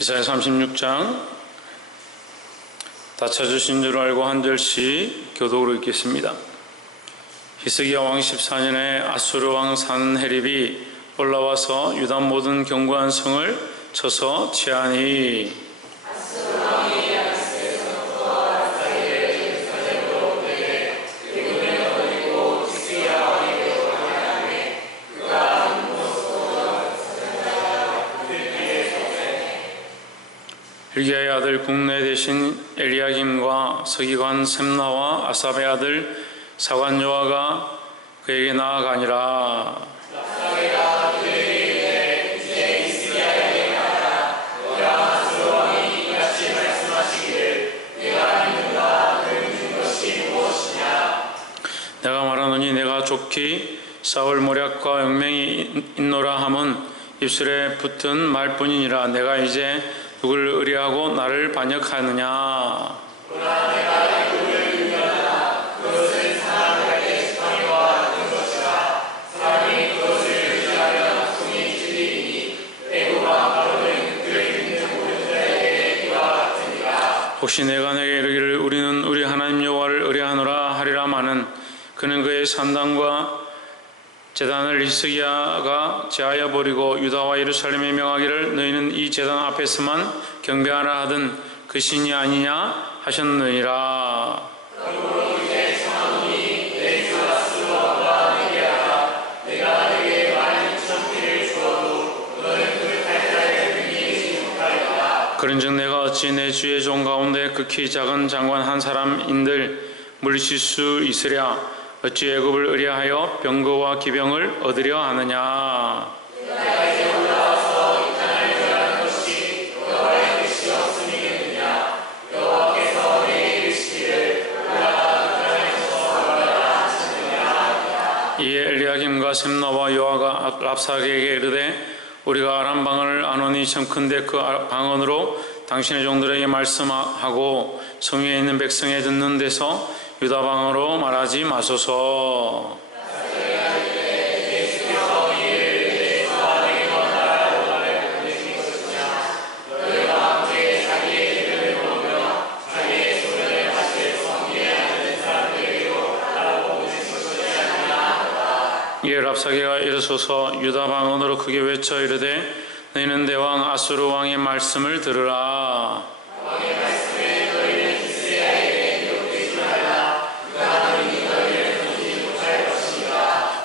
이사야 36장 다 찾으신 줄 알고 한 절씩 교독으로 읽겠습니다. 히스기야 왕 14년에 아수르 왕 산헤립이 올라와서 유다 모든 견고한 성을 쳐서 치하니 hil기야의 아들 국내 대신 엘리야김과 서기관 셈나와 아삽의 아들 사관 요아가 그에게 나아가니라. 내가 말하노니 내가 좋기 싸울 모략과 영맹이 있노라 함은 입술에 붙은 말뿐이니라. 내가 이제 누구를 의뢰하고 나를 반역하느냐. 혹시 내가 내게 이르기를 우리는 우리 하나님 여호와를 의뢰하노라 하리라마는 그는 그의 산당과 제단을 히스기야가 제하여 버리고 유다와 예루살렘에 명하기를 너희는 이 제단 앞에서만 경배하라 하던 그 신이 아니냐 하셨느니라. 그런즉 내가 어찌 내 주의 종 가운데 극히 작은 장관 한 사람인들 물리칠 수 있으랴. 어찌 애굽을 의뢰하여 병거와 기병을 얻으려 하느냐. 이에 엘리야김과 셈나와 요아가 랍사게에게 이르되 우리가 아람 방언을 아노니 참 큰데 그 방언으로 당신의 종들에게 말씀하고 성위에 있는 백성에 듣는 데서 유다 방언으로 말하지 마소서. 이에 랍사게가 일어서서 유다 방언으로 크게 외쳐 이르되 너희는 대왕 아수르 왕의 말씀을 들으라.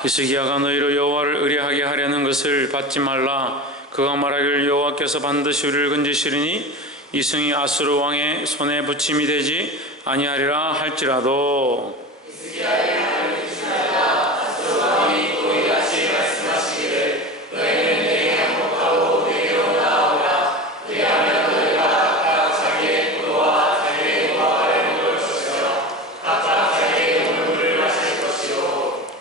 히스기야가 너희로 여호와를 의뢰하게 하려는 것을 받지 말라. 그가 말하기를 여호와께서 반드시 우리를 건지시리니 이 성이 아수르 왕의 손에 붙임이 되지 아니하리라 할지라도.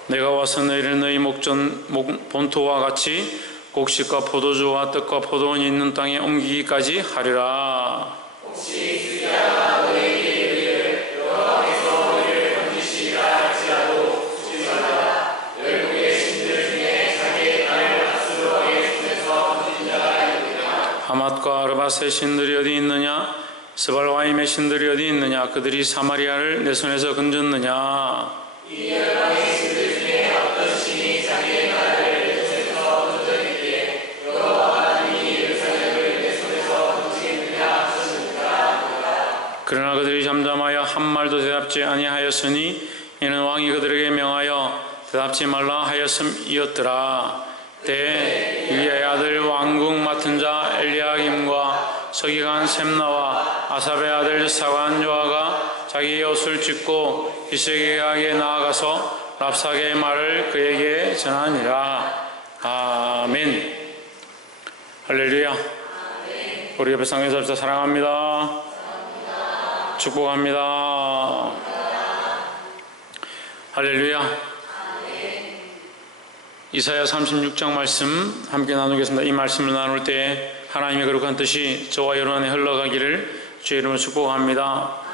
내가 와서 너희를 너희 본토와 같이 곡식과 포도주와 떡과 포도원이 있는 땅에 옮기기까지 하리라. 혹시 히스기야가 너희에게 이르기를 여호와께서 너희를 건지시리라 할지라도 죽지 말라. 열국의 신들 중에 자기의 딸을 아수르 왕의 손에서 건진 자가 있느냐. 하맛과 아르밧의 신들이 어디 있느냐. 스발와임의 신들이 어디 있느냐. 그들이 사마리아를 내 손에서 건졌느냐. 이 열방의 신들 중에 어떤 신이 자기의 나라를 내 손에서 건져있기에 여호와 하나님이 예루살렘을 내 손에서 건지겠느냐 하셨느니라. 그러나 그들이 잠잠하여 한 말도 대답지 아니하였으니 이는 왕이 그들에게 명하여 대답지 말라 하였음이었더라. 때에 hil기야의 아들 왕궁 맡은 자 엘리야김과 서기관 셈나와 아삽의 아들 사관 요아가 자기의 옷을 찢고 히스기야에게 나아가서 랍사게의 말을 그에게 전하니라. 아멘. 할렐루야. 아멘. 우리 옆에 상에서 사랑합니다. 사랑합니다. 축복합니다. 사랑합니다. 할렐루야. 아멘. 이사야 36장 말씀 함께 나누겠습니다. 이 말씀을 나눌 때 하나님의 거룩한 뜻이 저와 여러분 안에 흘러가기를 주의 이름으로 축복합니다.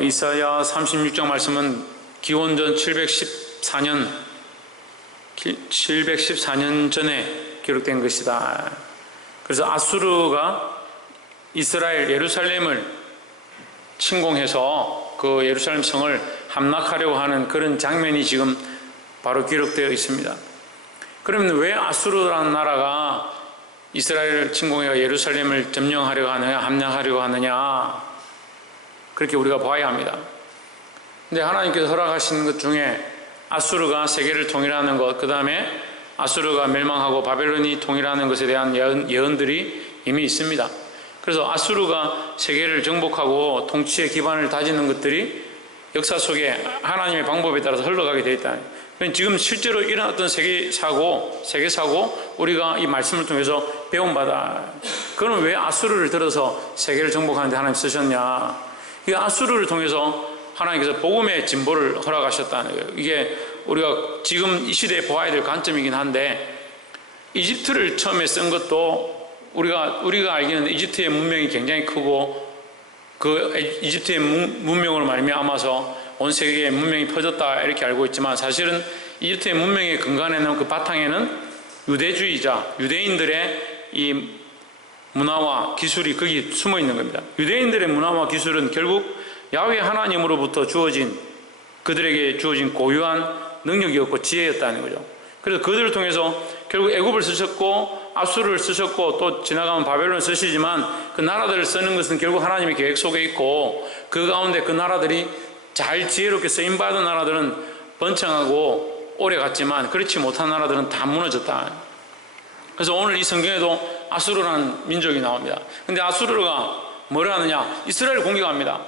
이사야 36장 말씀은 기원전 714년 전에 기록된 것이다. 그래서 아수르가 이스라엘 예루살렘을 침공해서 그 예루살렘 성을 함락하려고 하는 그런 장면이 지금 바로 기록되어 있습니다. 그러면 왜 아수르라는 나라가 이스라엘을 침공해 예루살렘을 점령하려고 하느냐, 함락하려고 하느냐, 그렇게 우리가 봐야 합니다. 근데 하나님께서 허락하신 것 중에 아수르가 세계를 통일하는 것, 그 다음에 아수르가 멸망하고 바벨론이 통일하는 것에 대한 예언들이 이미 있습니다. 그래서 아수르가 세계를 정복하고 통치의 기반을 다지는 것들이 역사 속에 하나님의 방법에 따라서 흘러가게 되어 있다. 지금 실제로 일어났던 세계사고 우리가 이 말씀을 통해서 배움받아. 그럼 왜 아수르를 들어서 세계를 정복하는데 하나님 쓰셨냐? 이 아수르를 통해서 하나님께서 복음의 진보를 허락하셨다는 거예요. 이게 우리가 지금 이 시대에 보아야 될 관점이긴 한데, 이집트를 처음에 쓴 것도 우리가 알기는 이집트의 문명이 굉장히 크고 그 이집트의 문명으로 말미암아서 온 세계에 문명이 퍼졌다 이렇게 알고 있지만, 사실은 이집트의 문명의 근간에는, 그 바탕에는 유대주의자, 유대인들의 이 문화와 기술이 거기 숨어 있는 겁니다. 유대인들의 문화와 기술은 결국 야훼 하나님으로부터 그들에게 주어진 고유한 능력이었고 지혜였다는 거죠. 그래서 그들을 통해서 결국 애굽을 쓰셨고 아수르를 쓰셨고 또 지나가면 바벨론을 쓰시지만, 그 나라들을 쓰는 것은 결국 하나님의 계획 속에 있고, 그 가운데 그 나라들이 잘 지혜롭게 쓰임받은 나라들은 번창하고 오래 갔지만, 그렇지 못한 나라들은 다 무너졌다. 그래서 오늘 이 성경에도 아수르라는 민족이 나옵니다. 근데 아수르가 뭘 하느냐? 이스라엘을 공격합니다.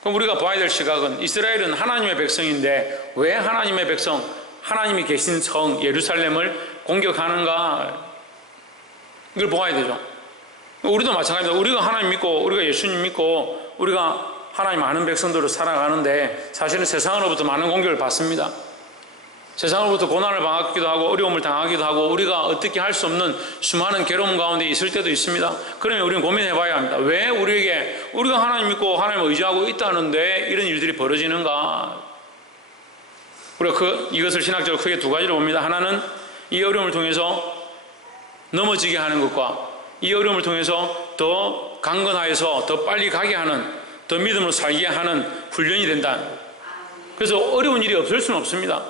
그럼 우리가 봐야 될 시각은, 이스라엘은 하나님의 백성인데 왜 하나님의 백성, 하나님이 계신 성 예루살렘을 공격하는가, 이걸 보아야 되죠. 우리도 마찬가지입니다. 우리가 하나님 믿고 우리가 예수님 믿고 우리가 하나님 아는 백성들로 살아가는데, 사실은 세상으로부터 많은 공격을 받습니다. 세상으로부터 고난을 받기도 하고 어려움을 당하기도 하고 우리가 어떻게 할 수 없는 수많은 괴로움 가운데 있을 때도 있습니다. 그러면 우리는 고민해 봐야 합니다. 왜 우리가 하나님 믿고 하나님을 의지하고 있다는데 이런 일들이 벌어지는가? 우리가 이것을 신학적으로 크게 두 가지로 봅니다. 하나는 이 어려움을 통해서 넘어지게 하는 것과, 이 어려움을 통해서 더 강건하여서 더 빨리 가게 하는, 더 믿음으로 살게 하는 훈련이 된다. 그래서 어려운 일이 없을 수는 없습니다.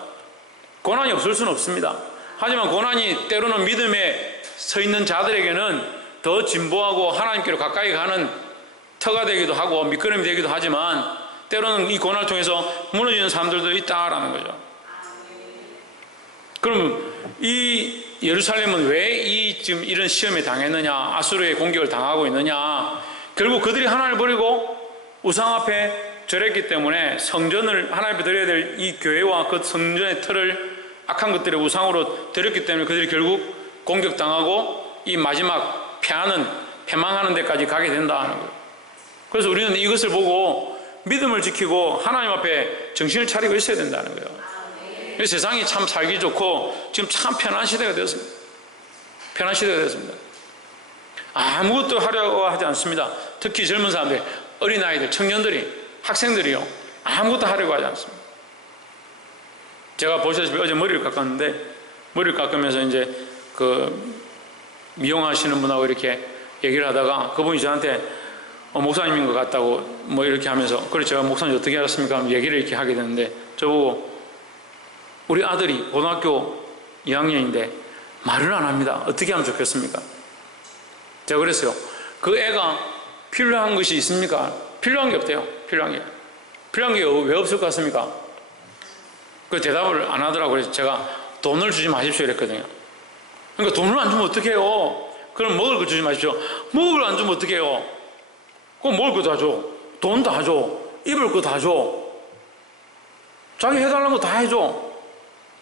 고난이 없을 수는 없습니다. 하지만 고난이 때로는 믿음에 서 있는 자들에게는 더 진보하고 하나님께로 가까이 가는 터가 되기도 하고 미끄럼이 되기도 하지만, 때로는 이 고난을 통해서 무너지는 사람들도 있다라는 거죠. 그럼 이 예루살렘은 왜 지금 이런 시험에 당했느냐, 아수르의 공격을 당하고 있느냐? 결국 그들이 하나님을 버리고 우상 앞에 절했기 때문에, 성전을 하나님 앞에 드려야 될 이 교회와 그 성전의 틀을 악한 것들의 우상으로 드렸기 때문에 그들이 결국 공격당하고 이 마지막 패망하는 데까지 가게 된다는 거예요. 그래서 우리는 이것을 보고 믿음을 지키고 하나님 앞에 정신을 차리고 있어야 된다는 거예요. 세상이 참 살기 좋고 지금 참 편한 시대가 되었습니다. 편한 시대가 되었습니다. 아무것도 하려고 하지 않습니다. 특히 젊은 사람들, 어린아이들, 청년들이, 학생들이요, 아무것도 하려고 하지 않습니다. 제가 보시다시피 어제 머리를 깎았는데, 머리를 깎으면서 이제 미용하시는 분하고 이렇게 얘기를 하다가 그분이 저한테 목사님인 것 같다고 뭐 이렇게 하면서, 그래 제가 목사님 어떻게 알았습니까? 얘기를 이렇게 하게 되는데, 저보고 우리 아들이 고등학교 2학년인데 말을 안 합니다. 어떻게 하면 좋겠습니까? 제가 그랬어요. 그 애가 필요한 것이 있습니까? 필요한 게 없대요. 필요한 게 왜 없을 것 같습니까? 그 대답을 안 하더라고요. 그래서 제가 돈을 주지 마십시오 이랬거든요. 그러니까 돈을 안 주면 어떡해요? 그럼 먹을 거 주지 마십시오. 먹을 걸 안 주면 어떡해요? 그럼 먹을 거 다 줘. 돈 다 줘. 입을 거 다 줘. 자기 해달라는 거 다 해줘.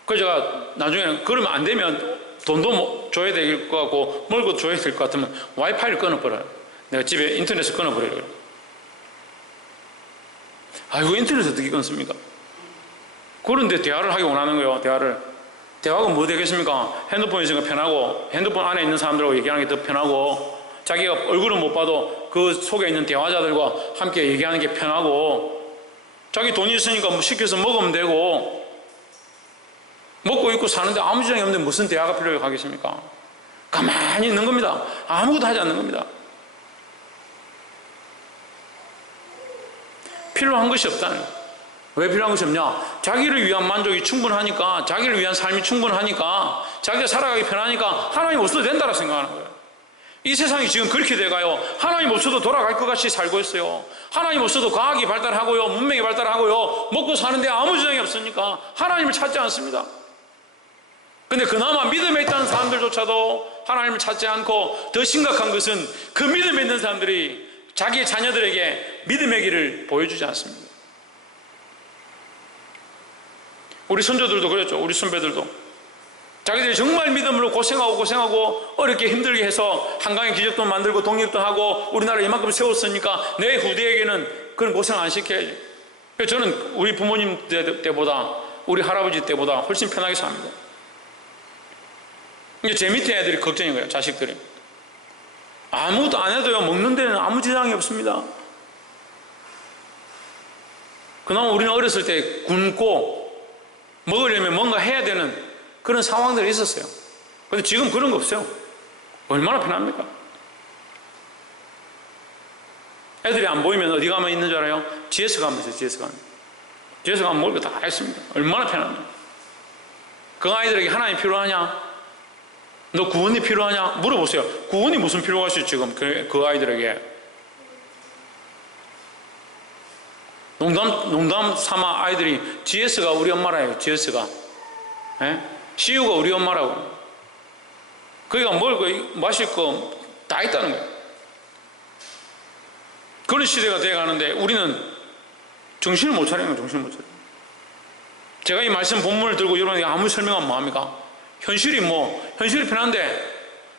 그래서 제가 나중에 그러면 안 되면 돈도 줘야 될 것 같고 먹을 것도 줘야 될 것 같으면 와이파이를 끊어버려요. 내가 집에 인터넷을 끊어버려요. 아이고, 인터넷 어떻게 끊습니까? 그런데 대화를 하기 원하는 거예요. 대화가 뭐 되겠습니까? 핸드폰이 있으니까 편하고, 핸드폰 안에 있는 사람들하고 얘기하는 게 더 편하고, 자기가 얼굴은 못 봐도 그 속에 있는 대화자들과 함께 얘기하는 게 편하고, 자기 돈이 있으니까 뭐 시켜서 먹으면 되고, 먹고 입고 사는데 아무 지장이 없는데 무슨 대화가 필요하겠습니까? 가만히 있는 겁니다. 아무것도 하지 않는 겁니다. 필요한 것이 없다는 거예요. 왜 필요한 것이 없냐? 자기를 위한 만족이 충분하니까, 자기를 위한 삶이 충분하니까, 자기가 살아가기 편하니까 하나님 없어도 된다고 생각하는 거예요. 이 세상이 지금 그렇게 돼가요. 하나님 없어도 돌아갈 것 같이 살고 있어요. 하나님 없어도 과학이 발달하고요, 문명이 발달하고요, 먹고 사는데 아무 지장이 없으니까 하나님을 찾지 않습니다. 근데 그나마 믿음에 있다는 사람들조차도 하나님을 찾지 않고, 더 심각한 것은 그 믿음에 있는 사람들이 자기의 자녀들에게 믿음의 길을 보여주지 않습니다. 우리 선조들도 그랬죠. 우리 선배들도 자기들이 정말 믿음으로 고생하고 어렵게 힘들게 해서 한강의 기적도 만들고 독립도 하고 우리나라 이만큼 세웠으니까 내 후대에게는 그런 고생 안 시켜야지. 저는 우리 부모님 때보다, 우리 할아버지 때보다 훨씬 편하게 삽니다. 이제 제 밑에 애들이 걱정인 거예요. 자식들이 아무것도 안 해도요, 먹는 데는 아무 지장이 없습니다. 그나마 우리는 어렸을 때 굶고 먹으려면 뭔가 해야 되는 그런 상황들이 있었어요. 근데 지금 그런 거 없어요. 얼마나 편합니까? 애들이 안 보이면 어디 가면 있는 줄 알아요? GS 가면 있어요. GS 가면 먹을 거 다 했습니다. 얼마나 편합니까? 그 아이들에게 하나님 필요하냐? 너 구원이 필요하냐? 물어보세요. 구원이 무슨 필요가 있어요, 지금 그 아이들에게? 농담 삼아 아이들이 GS가 우리 엄마라요. GS가. 예? CU가 우리 엄마라고. 거기가 먹을 거, 마실 거 다 있다는 거예요. 그런 시대가 돼가는데 우리는 정신을 못 차리는 거예요. 정신을 못 차리는 거예요. 제가 이 말씀 본문을 들고 여러분에게 아무리 설명하면 뭐합니까? 현실이 편한데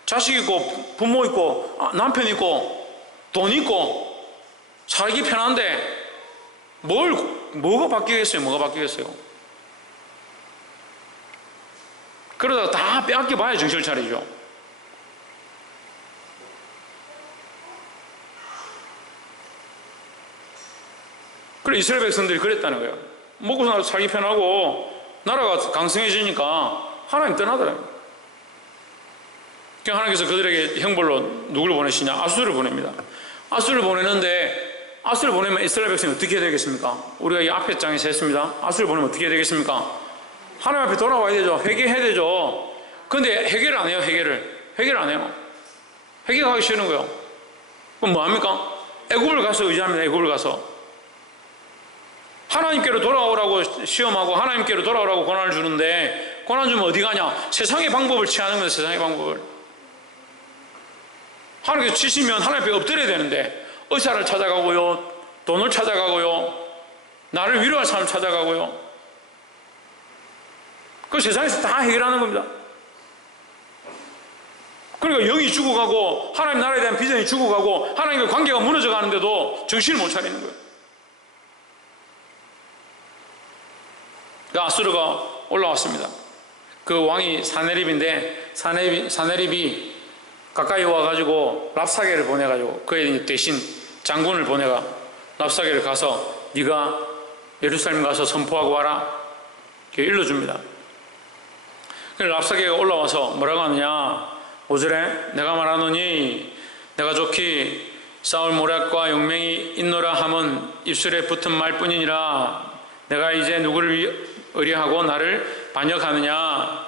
자식 있고 부모 있고 남편 있고 돈 있고 살기 편한데 뭐가 바뀌겠어요? 그러다가 다 빼앗겨 봐야 정신을 차리죠. 그래 이스라엘 백성들이 그랬다는 거예요. 먹고 살기 편하고 나라가 강성해지니까 하나님 떠나더라고요. 하나님께서 그들에게 형벌로 누구를 보내시냐? 아수를 보냅니다. 아수를 보내는데 아수를 보내면 이스라엘 백성이 어떻게 해야 되겠습니까? 우리가 이 앞에 장에서 했습니다. 아수를 보내면 어떻게 해야 되겠습니까? 하나님 앞에 돌아와야 되죠. 회개해야 되죠. 근데 해결을 안 해요. 해결을 안 해요. 회개하기 싫은 거예요. 그럼 뭐합니까? 애굽을 가서 의지합니다. 애굽을 가서 하나님께로 돌아오라고 시험하고 하나님께로 돌아오라고 권한을 주는데, 권한 주면 어디 가냐? 세상의 방법을 취하는 거예요. 세상의 방법을. 하나님께서 치시면 하나님 앞에 엎드려야 되는데 의사를 찾아가고요, 돈을 찾아가고요, 나를 위로할 사람을 찾아가고요. 그 세상에서 다 해결하는 겁니다. 그러니까 영이 죽어가고 하나님 나라에 대한 비전이 죽어가고 하나님과 관계가 무너져 가는데도 정신을 못 차리는 거예요. 그 아수르가 올라왔습니다. 그 왕이 사네립인데 사네립이 가까이 와가지고 랍사게를 보내가지고 그의 대신 장군을 보내가 랍사게를 가서 네가 예루살렘 가서 선포하고 와라 이렇게 일러줍니다. 랍사게가 올라와서 뭐라고 하느냐? 5절에 내가 말하노니 내가 좋기 싸울 모략과 용맹이 있노라 함은 입술에 붙은 말뿐이니라. 내가 이제 누구를 의뢰하고 나를 반역하느냐?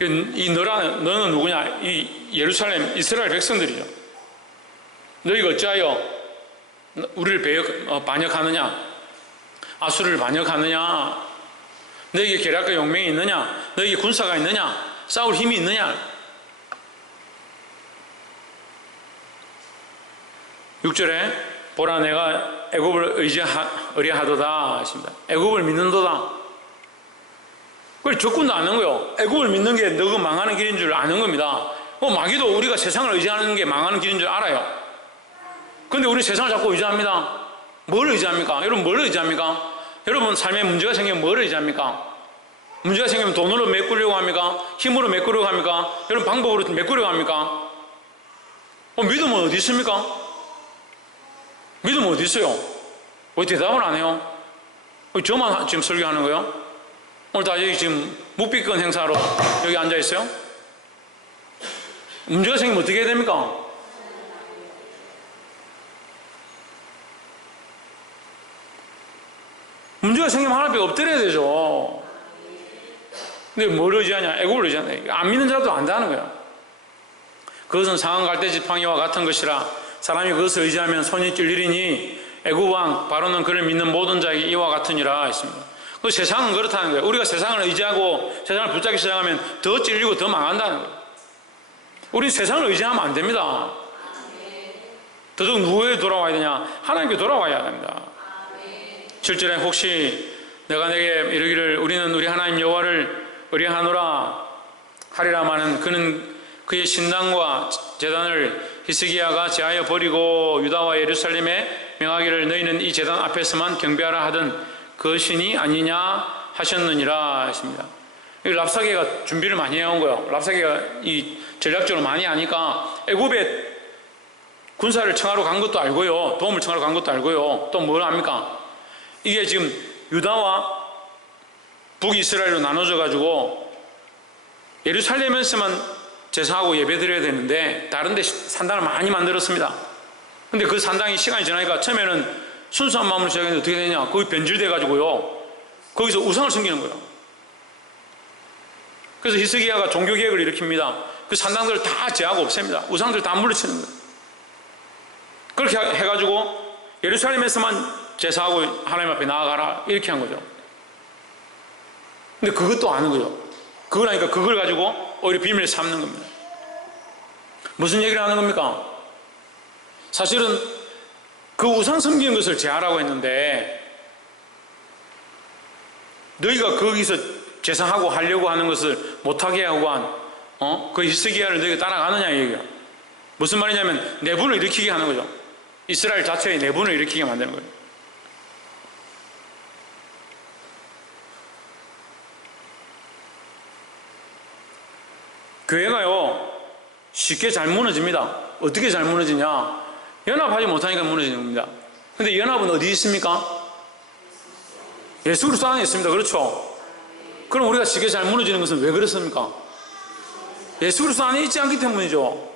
이 너는 누구냐? 이 예루살렘 이스라엘 백성들이죠. 너희가 어찌하여 우리를 반역하느냐? 아수르를 반역하느냐? 너에게 계략과 용맹이 있느냐? 너에게 군사가 있느냐? 싸울 힘이 있느냐? 6절에 보라 내가 애굽을 의뢰하도다 하십니다. 애굽을 믿는도다. 그걸 적군도 아는 거예요. 애굽을 믿는 게 너가 망하는 길인 줄 아는 겁니다. 마귀도 우리가 세상을 의지하는 게 망하는 길인 줄 알아요. 근데 우리 세상을 자꾸 의지합니다. 뭘 의지합니까? 여러분 뭘 의지합니까? 여러분 삶에 문제가 생기면 뭘 의지합니까? 문제가 생기면 돈으로 메꾸려고 합니까? 힘으로 메꾸려고 합니까? 여러분 방법으로 메꾸려고 합니까? 믿음은 어디 있습니까? 믿음은 어디 있어요? 왜 대답을 안 해요? 저만 지금 설교하는 거예요? 오늘 다 여기 지금 묵비권 행사로 여기 앉아 있어요? 문제가 생기면 어떻게 해야 됩니까? 문제가 생기면 하나님께 엎드려야 되죠. 근데 뭘 의지하냐? 애굽을 의지하냐? 안 믿는 자도 안다는 거야. 그것은 상한 갈대 지팡이와 같은 것이라 사람이 그것을 의지하면 손이 찔리리니 애굽 왕 바로는 그를 믿는 모든 자에게 이와 같으니라 했습니다. 그 세상은 그렇다는 거예요. 우리가 세상을 의지하고 세상을 붙잡기 시작하면 더 찔리고 더 망한다는 거예요. 우리 세상을 의지하면 안 됩니다. 더더욱 누구에게 돌아와야 되냐? 하나님께 돌아와야 됩니다. 7절에 혹시 내가 내게 이르기를 우리는 우리 하나님 여호와를 의뢰하노라 하리라마는 그는 그의 신당과 제단을 히스기야가 제하여 버리고 유다와 예루살렘에 명하기를 너희는 이 제단 앞에서만 경배하라 하던 그 신이 아니냐 하셨느니라 했습니다. 랍사게가 준비를 많이 해온 거예요. 랍사게가 이 전략적으로 많이 하니까 애굽에 군사를 청하러 간 것도 알고요, 도움을 청하러 간 것도 알고요, 또 뭘 합니까? 이게 지금 유다와 북이스라엘로 나눠져 가지고 예루살렘에서만 제사하고 예배 드려야 되는데 다른 데 산당을 많이 만들었습니다. 근데 그 산당이 시간이 지나니까 처음에는 순수한 마음으로 시작했는데 어떻게 되냐? 거기 변질돼 가지고요, 거기서 우상을 섬기는 거예요. 그래서 히스기야가 종교개혁을 일으킵니다. 그 산당들을 다 제하고 없앱니다. 우상들 다 물리치는 거예요. 그렇게 해가지고 예루살렘에서만 제사하고 하나님 앞에 나아가라 이렇게 한 거죠. 근데 그것도 아는 거죠. 그걸 하니까 그걸 가지고 오히려 비밀을 삼는 겁니다. 무슨 얘기를 하는 겁니까? 사실은 그 우상 섬기는 것을 제하라고 했는데 너희가 거기서 제사하고 하려고 하는 것을 못하게 하고 한 그 히스기야를 너희가 따라가느냐 이 얘기야. 무슨 말이냐면 내분을 일으키게 하는 거죠. 이스라엘 자체의 내분을 일으키게 만드는 거예요. 교회가요 쉽게 잘 무너집니다. 어떻게 잘 무너지냐? 연합하지 못하니까 무너지는 겁니다. 근데 연합은 어디 있습니까? 예수 그리스도 안에 있습니다. 그렇죠? 그럼 우리가 쉽게 잘 무너지는 것은 왜 그렇습니까? 예수 그리스도 안에 있지 않기 때문이죠.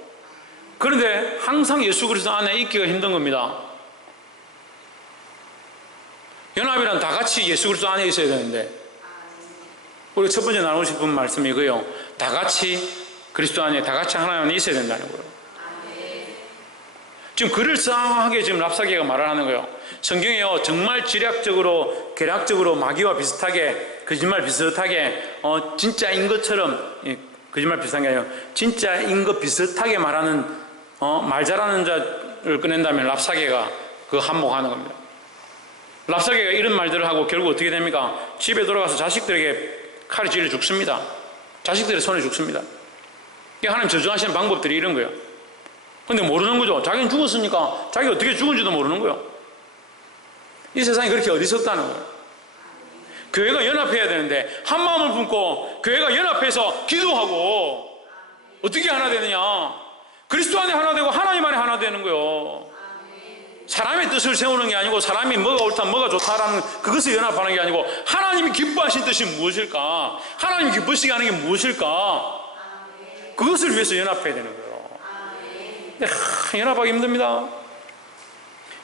그런데 항상 예수 그리스도 안에 있기가 힘든 겁니다. 연합이란 다 같이 예수 그리스도 안에 있어야 되는데, 우리가 첫 번째 나누고 싶은 말씀이 이거예요. 다 같이 그리스도 안에, 다 같이 하나님 안에 있어야 된다는 거예요. 지금 그럴싸하게 지금 랍사게가 말을 하는 거예요. 성경에요 정말 지략적으로 계략적으로 마귀와 비슷하게, 거짓말 비슷하게 진짜인 것처럼, 거짓말 비슷한 게 아니라 진짜인 것 비슷하게 말하는 말 잘하는 자를 꺼낸다면 랍사게가 그 한몫하는 겁니다. 랍사게가 이런 말들을 하고 결국 어떻게 됩니까? 집에 돌아가서 자식들에게 칼을 찔러 죽습니다. 자식들의 손에 죽습니다. 하나님 저주하시는 방법들이 이런 거예요. 근데 모르는 거죠. 자기는 죽었으니까 자기가 어떻게 죽은지도 모르는 거예요. 이 세상이 그렇게 어리석다는 거예요. 교회가 연합해야 되는데 한 마음을 품고 교회가 연합해서 기도하고 어떻게 하나 되느냐? 그리스도 안에 하나 되고 하나님 안에 하나 되는 거예요. 사람의 뜻을 세우는 게 아니고 사람이 뭐가 옳다 뭐가 좋다라는 그것을 연합하는 게 아니고 하나님이 기뻐하신 뜻이 무엇일까? 하나님이 기쁘시게 하는 게 무엇일까? 그것을 위해서 연합해야 되는 거예요. 근데 연합하기 힘듭니다.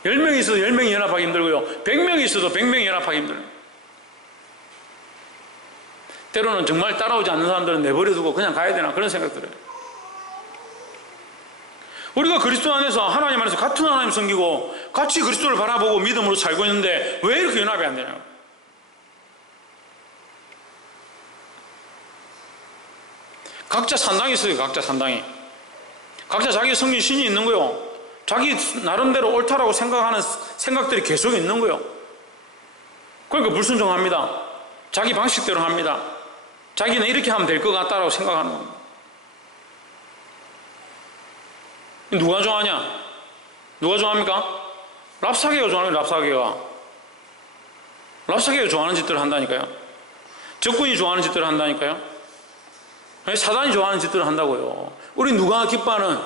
10명이 있어도 10명이 연합하기 힘들고요, 100명이 있어도 100명이 연합하기 힘들어요. 때로는 정말 따라오지 않는 사람들은 내버려두고 그냥 가야 되나 그런 생각 들어요. 우리가 그리스도 안에서 하나님 안에서 같은 하나님 섬기고 같이 그리스도를 바라보고 믿음으로 살고 있는데 왜 이렇게 연합이 안 되냐고. 각자 산당이 있어요. 각자 산당이. 각자 자기 성린 신이 있는 거예요. 자기 나름대로 옳다라고 생각하는 생각들이 계속 있는 거예요. 그러니까 불순종합니다. 자기 방식대로 합니다. 자기는 이렇게 하면 될 것 같다라고 생각하는 겁니다. 누가 좋아하냐? 누가 좋아합니까? 랍사게가 좋아하는 거예요. 랍사게가 좋아하는 짓들을 한다니까요. 적군이 좋아하는 짓들을 한다니까요. 사단이 좋아하는 짓들을 한다고요. 우리 누가 기뻐하는?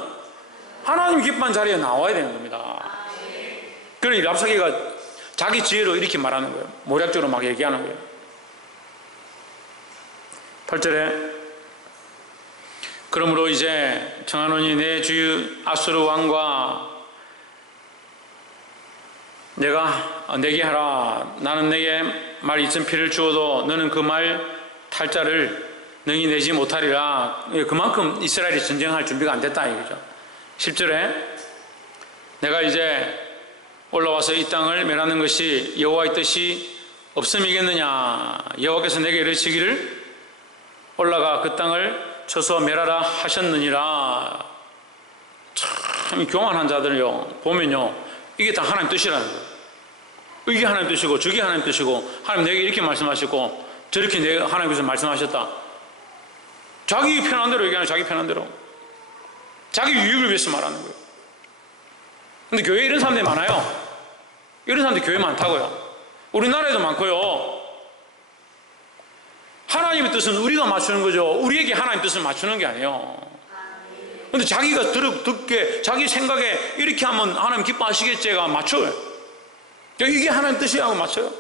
하나님이 기뻐하는 자리에 나와야 되는 겁니다. 그러니 랍사게가 자기 지혜로 이렇게 말하는 거예요. 모략적으로 막 얘기하는 거예요. 8절에 그러므로 이제 청하노니 내 주 아수르 왕과 내게 하라. 나는 내게 말 2000필을 주어도 너는 그 말 탈자를 능히 내지 못하리라. 그만큼 이스라엘이 전쟁할 준비가 안 됐다 이거죠. 10절에 내가 이제 올라와서 이 땅을 멸하는 것이 여호와의 뜻이 없음이겠느냐. 여호와께서 내게 이르시기를 올라가 그 땅을 쳐서 멸하라 하셨느니라. 참 교만한 자들요 보면요 이게 다 하나님 뜻이라는 거예요. 이게 하나님 뜻이고 저게 하나님 뜻이고 하나님 내게 이렇게 말씀하시고 저렇게 내가 하나님께서 말씀하셨다. 자기 편한 대로 얘기하는 자기 편한 대로 자기 유익을 위해서 말하는 거예요. 근데 교회에 이런 사람들이 많아요. 이런 사람들이 교회에 많다고요. 우리나라에도 많고요. 하나님의 뜻은 우리가 맞추는 거죠. 우리에게 하나님 뜻을 맞추는 게 아니에요. 근데 자기가 듣게 자기 생각에 이렇게 하면 하나님 기뻐하시겠지가 맞춰요. 이게 하나님 뜻이야 하고 맞춰요.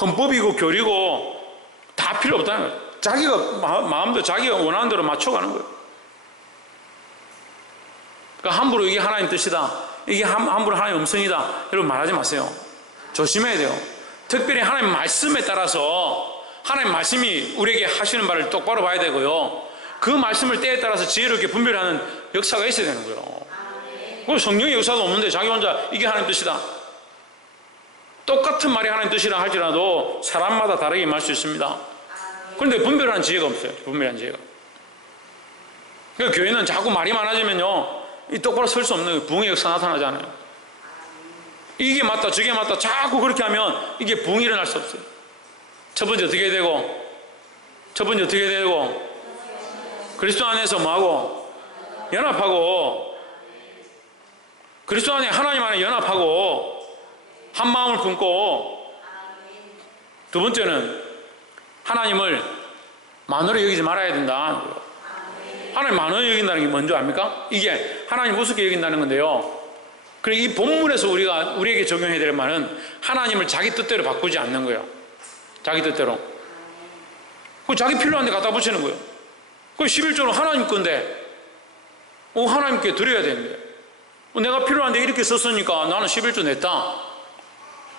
헌법이고 교리고 다 필요 없다는 거예요. 자기가 마음대로 자기가 원하는 대로 맞춰가는 거예요. 그러니까 함부로 이게 하나님 뜻이다, 이게 함부로 하나님 음성이다 여러분 말하지 마세요. 조심해야 돼요. 특별히 하나님 말씀에 따라서 하나님 말씀이 우리에게 하시는 말을 똑바로 봐야 되고요. 그 말씀을 때에 따라서 지혜롭게 분별하는 역사가 있어야 되는 거예요. 그 성령의 역사도 없는데 자기 혼자 이게 하나님 뜻이다. 똑같은 말이 하나님 뜻이라 할지라도 사람마다 다르게 임할 수 있습니다. 그런데 분별하는 지혜가 없어요. 분별하는 지혜가. 그러니까 교회는 자꾸 말이 많아지면요 이 똑바로 설 수 없는 부흥의 역사 나타나잖아요. 이게 맞다 저게 맞다 자꾸 그렇게 하면 이게 부흥이 일어날 수 없어요. 첫 번째 어떻게 되고 그리스도 안에서 뭐하고 연합하고 그리스도 안에 하나님 안에 연합하고 한 마음을 품고 두 번째는 하나님을 만으로 여기지 말아야 된다. 하나님 만으로 여긴다는 게 뭔지 압니까? 이게 하나님 우습게 여긴다는 건데요. 그리고 이 본문에서 우리에게 적용해야 될 말은 하나님을 자기 뜻대로 바꾸지 않는 거예요. 자기 뜻대로. 그 자기 필요한 데 갖다 붙이는 거예요. 그 11조는 하나님 건데 하나님께 드려야 되는데 내가 필요한 데 이렇게 썼으니까 나는 11조 냈다.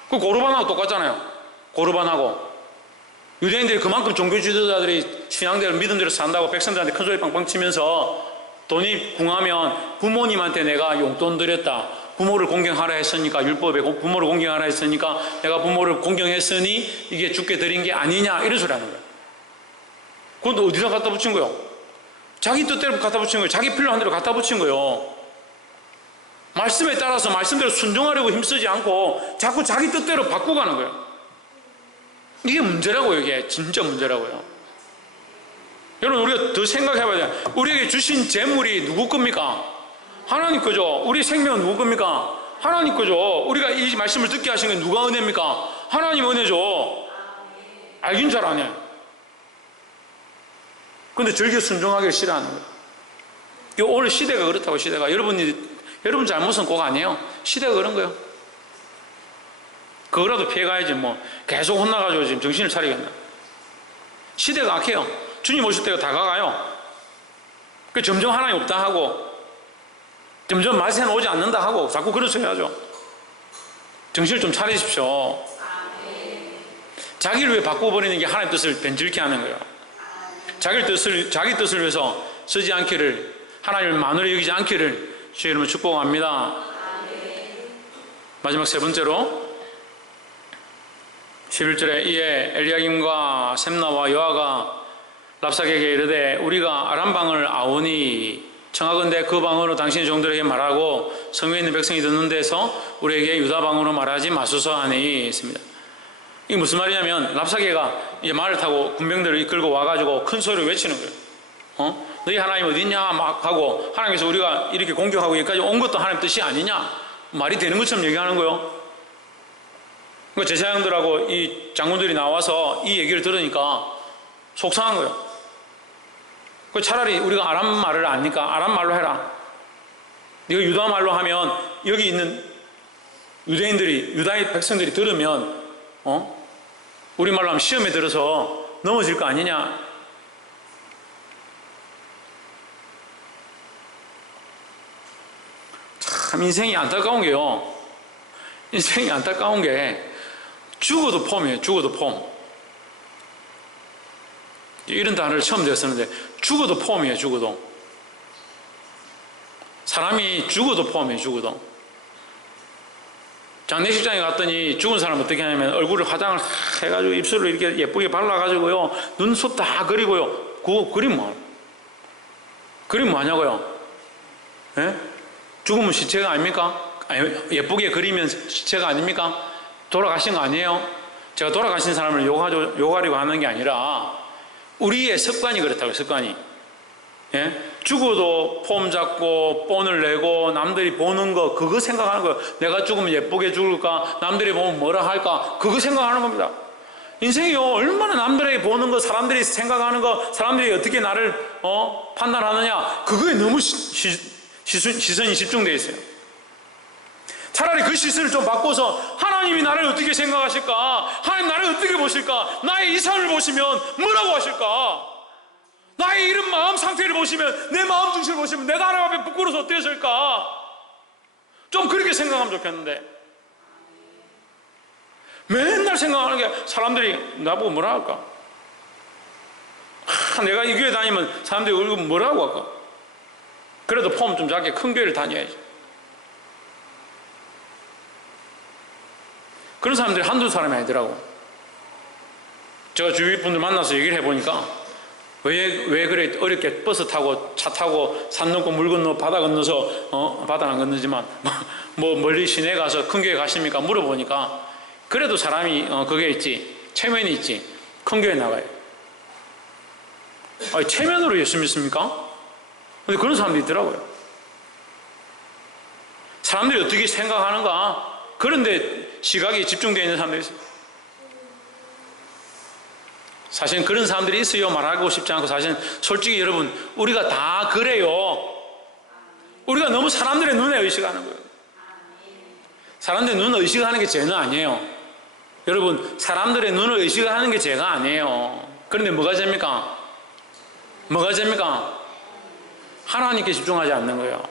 그 고르반하고 똑같잖아요. 고르반하고 유대인들이 그만큼 종교 지도자들이 신앙대로 믿음대로 산다고 백성들한테 큰소리 빵빵 치면서 돈이 궁하면 부모님한테 내가 용돈 드렸다, 부모를 공경하라 했으니까, 율법에 부모를 공경하라 했으니까 내가 부모를 공경했으니 이게 주께 드린 게 아니냐 이런 소리 하는 거예요. 그건 어디다 갖다 붙인 거예요? 자기 뜻대로 갖다 붙인 거예요. 자기 필요한 대로 갖다 붙인 거예요. 말씀에 따라서 말씀대로 순종하려고 힘쓰지 않고 자꾸 자기 뜻대로 바꾸가는 거예요. 이게 문제라고요. 이게 진짜 문제라고요. 여러분 우리가 더 생각해봐야 돼요. 우리에게 주신 재물이 누구 겁니까? 하나님 거죠. 우리 생명은 누구 겁니까? 하나님 거죠. 우리가 이 말씀을 듣게 하신 건 누가 은혜입니까? 하나님 은혜죠. 알긴 잘 안 해. 근데 즐겨 순종하기를 싫어하는 거예요. 오늘 시대가 그렇다고. 시대가 여러분 잘못은 꼭 아니에요. 시대가 그런 거예요. 그거라도 피해가야지 뭐 계속 혼나가지고 지금 정신을 차리겠나. 시대가 악해요. 주님 오실 때가 다가가요. 점점 하나님 없다 하고 점점 말세는 오지 않는다 하고 자꾸 그런 소리 하죠. 정신을 좀 차리십시오. 자기를 왜 바꿔버리는 게 하나님 뜻을 변질케 하는 거예요. 자기 뜻을 위해서 쓰지 않기를, 하나님을 만으로 여기지 않기를 주의 이름으로 축복합니다. 마지막 세 번째로 11절에 이에 엘리야김과 셈나와 여아가 랍삭에게 이르되 우리가 아람 방을 아오니 청하건대 그 방으로 당신의 종들에게 말하고 성에 있는 백성이 듣는 데서 우리에게 유다 방으로 말하지 마소서 하니 있습니다. 이게 무슨 말이냐면 랍삭에가 이제 말을 타고 군병들을 이끌고 와가지고 큰 소리로 외치는 거예요. 너희 하나님 어디 있냐 막 하고 하나님께서 우리가 이렇게 공격하고 여기까지 온 것도 하나님 뜻이 아니냐 말이 되는 것처럼 얘기하는 거예요. 그러니까 제사장들하고 이 장군들이 나와서 이 얘기를 들으니까 속상한 거예요. 차라리 우리가 아람 말을 아니까 아람 말로 해라. 네가 유다 말로 하면 여기 있는 유다의 백성들이 들으면 우리 말로 하면 시험에 들어서 넘어질 거 아니냐. 참 인생이 안타까운 게요. 인생이 안타까운 게 죽어도 폼이에요. 죽어도 폼. 이런 단어를 처음 들었었는데 죽어도 폼이에요. 죽어도. 사람이 죽어도 폼이에요. 죽어도. 장례식장에 갔더니 죽은 사람 어떻게 하냐면 얼굴을 화장을 해가지고 입술을 이렇게 예쁘게 발라가지고요, 눈썹 다 그리고요. 그거 그림 뭐? 그림 뭐하냐고요? 예? 죽으면 시체가 아닙니까? 아니, 예쁘게 그리면 시체가 아닙니까? 돌아가신 거 아니에요? 제가 돌아가신 사람을 욕하려고 하는 게 아니라 우리의 습관이 그렇다고요. 습관이. 예? 죽어도 폼 잡고 본을 내고 남들이 보는 거 그거 생각하는 거예요. 내가 죽으면 예쁘게 죽을까? 남들이 보면 뭐라 할까? 그거 생각하는 겁니다. 인생이요, 얼마나 남들에게 보는 거, 사람들이 생각하는 거, 사람들이 어떻게 나를 판단하느냐, 그거에 너무 시선이 집중되어 있어요. 차라리 그 시선을 좀 바꿔서 하나님이 나를 어떻게 생각하실까? 하나님 나를 어떻게 보실까? 나의 이 삶을 보시면 뭐라고 하실까? 나의 이런 마음 상태를 보시면, 내 마음 중심을 보시면 내가 하나님 앞에 부끄러워서 어떻게 했을까? 좀 그렇게 생각하면 좋겠는데 맨날 생각하는 게 사람들이 나보고 뭐라 할까? 내가 이 교회 다니면 사람들이 얼굴 뭐라고 할까? 그래도 폼 좀 작게 큰 교회를 다녀야지. 그런 사람들이 한두 사람이 아니더라고. 제가 주위 분들 만나서 얘기를 해보니까 왜 그래 어렵게 버스 타고 차 타고 산 넘고 물 건너 바다 건너서 바다는 안 건너지만 뭐 멀리 시내 가서 큰 교회 가십니까? 물어보니까 그래도 사람이 그게 있지, 체면이 있지, 큰 교회 나가요. 아니, 체면으로 예수 믿습니까? 근데 그런 사람들이 있더라고요. 사람들이 어떻게 생각하는가, 그런데 시각이 집중되어 있는 사람들이 있어요. 사실은 그런 사람들이 있어요. 말하고 싶지 않고. 사실은 솔직히 여러분, 우리가 다 그래요. 우리가 너무 사람들의 눈에 의식하는 거예요. 사람들의 눈을 의식하는 게 죄는 아니에요. 여러분, 사람들의 눈을 의식하는 게 죄가 아니에요. 그런데 뭐가 죄입니까? 뭐가 죄입니까? 하나님께 집중하지 않는 거예요.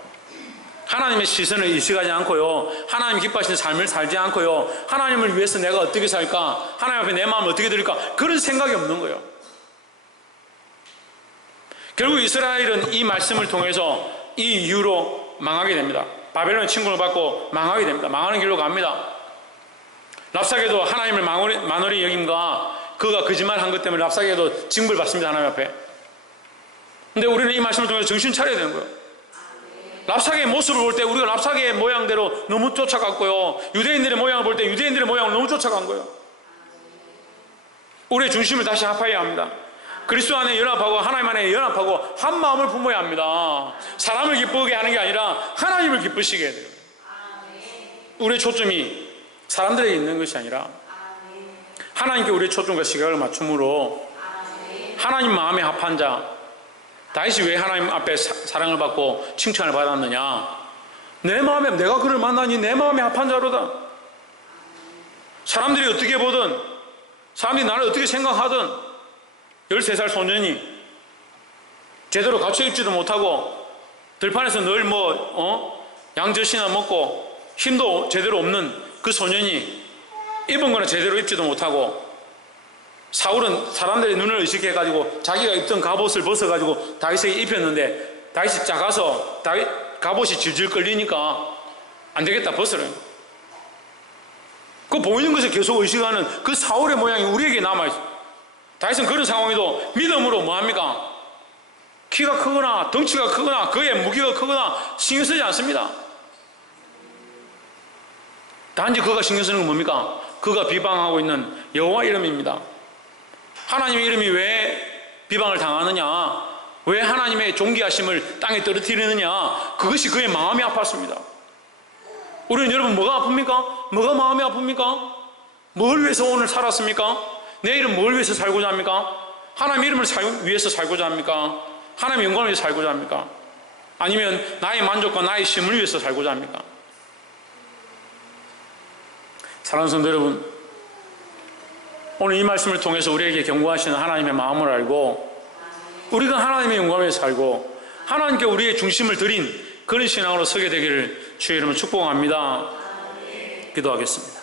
하나님의 시선을 의식하지 않고요, 하나님 기뻐하시는 삶을 살지 않고요, 하나님을 위해서 내가 어떻게 살까, 하나님 앞에 내 마음을 어떻게 드릴까, 그런 생각이 없는 거예요. 결국 이스라엘은 이 말씀을 통해서 이 이유로 망하게 됩니다. 바벨론 침공을 받고 망하게 됩니다. 망하는 길로 갑니다. 랍사게도 하나님을 만홀히 여김과 그가 거짓말한 것 때문에 랍사게도 징벌 받습니다. 하나님 앞에. 근데 우리는 이 말씀을 통해서 정신 차려야 되는 거예요. 랍사게의 모습을 볼 때 우리가 랍사게의 모양대로 너무 쫓아갔고요, 유대인들의 모양을 볼 때 유대인들의 모양을 너무 쫓아간 거예요. 우리의 중심을 다시 합해야 합니다. 그리스도 안에 연합하고 하나님 안에 연합하고 한 마음을 품어야 합니다. 사람을 기쁘게 하는 게 아니라 하나님을 기쁘시게 해야 돼요. 우리의 초점이 사람들에게 있는 것이 아니라 하나님께 우리의 초점과 시각을 맞춤으로 하나님 마음에 합한 자. 다윗이 왜 하나님 앞에 사랑을 받고 칭찬을 받았느냐? 내 마음에, 내가 그를 만나니 내 마음에 합한 자로다. 사람들이 어떻게 보든, 사람들이 나를 어떻게 생각하든, 13살 소년이 제대로 갖춰 입지도 못하고 들판에서 늘 양젓이나 먹고 힘도 제대로 없는 그 소년이 입은 거는 제대로 입지도 못하고, 사울은 사람들의 눈을 의식해가지고 자기가 입던 갑옷을 벗어가지고 다윗에게 입혔는데 다윗이 작아서 다윗 갑옷이 질질 끌리니까 안 되겠다, 벗으래요. 그 보이는 것을 계속 의식하는 그 사울의 모양이 우리에게 남아있어요. 다윗은 그런 상황에도 믿음으로 뭐합니까? 키가 크거나 덩치가 크거나 그의 무기가 크거나 신경 쓰지 않습니다. 단지 그가 신경 쓰는 건 뭡니까? 그가 비방하고 있는 여호와 이름입니다. 하나님의 이름이 왜 비방을 당하느냐, 왜 하나님의 존귀하심을 땅에 떨어뜨리느냐, 그것이 그의 마음이 아팠습니다. 우리는 여러분 뭐가 아픕니까? 뭐가 마음이 아픕니까? 뭘 위해서 오늘 살았습니까? 내일은 뭘 위해서 살고자 합니까? 하나님의 이름을 위해서 살고자 합니까? 하나님의 영광을 위해서 살고자 합니까? 아니면 나의 만족과 나의 쉼을 위해서 살고자 합니까? 사랑하는 성도 여러분, 오늘 이 말씀을 통해서 우리에게 경고하시는 하나님의 마음을 알고 우리가 하나님의 영광에 살고 하나님께 우리의 중심을 드린 그런 신앙으로 서게 되기를 주의 이름으로 축복합니다. 기도하겠습니다.